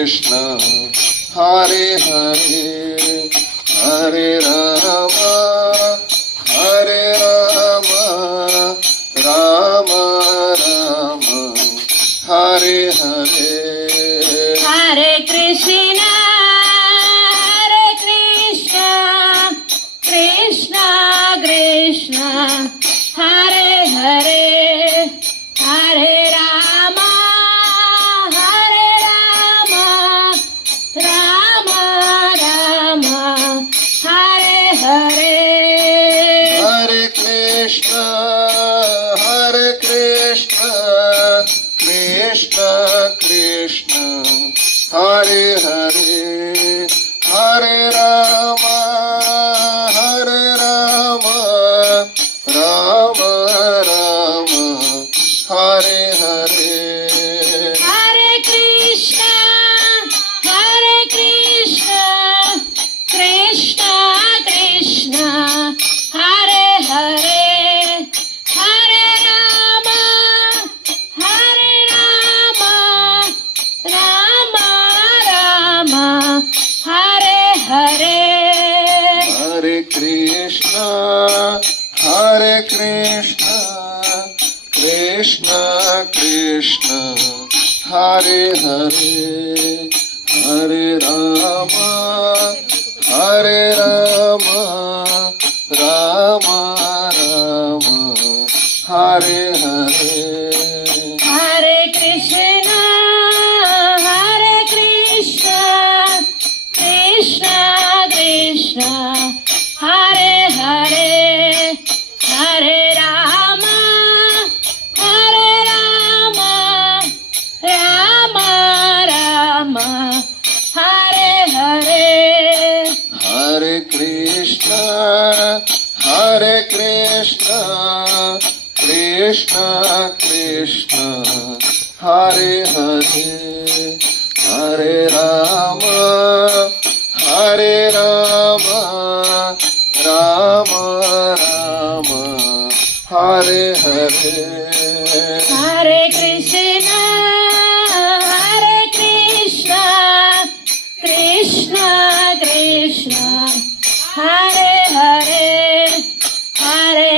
Krishna Hare Hare Hare Rama Hare Rama Rama Rama Hare Hare Hare Krishna Krishna Krishna Hare Hare Hare Rama Rama Rama Hare Hare Hare Krishna Krishna Krishna Hare Hare Hare Rama Rama Rama Hare Hare Hare Krishna Krishna Krishna Hare Hare Hare Rama Rama Rama Hare Hare Hare Krishna Krishna Krishna Hare Hare Hare Rama Rama Rama Hare Hare Hare Krishna Krishna Krishna Hare Hare Hare Rama Rama Rama Hare Hare Hare Krishna Krishna Krishna Hare Hare Hare Rama Rama Rama Hare Hare Hare Krishna Krishna Krishna Hare Hare Hare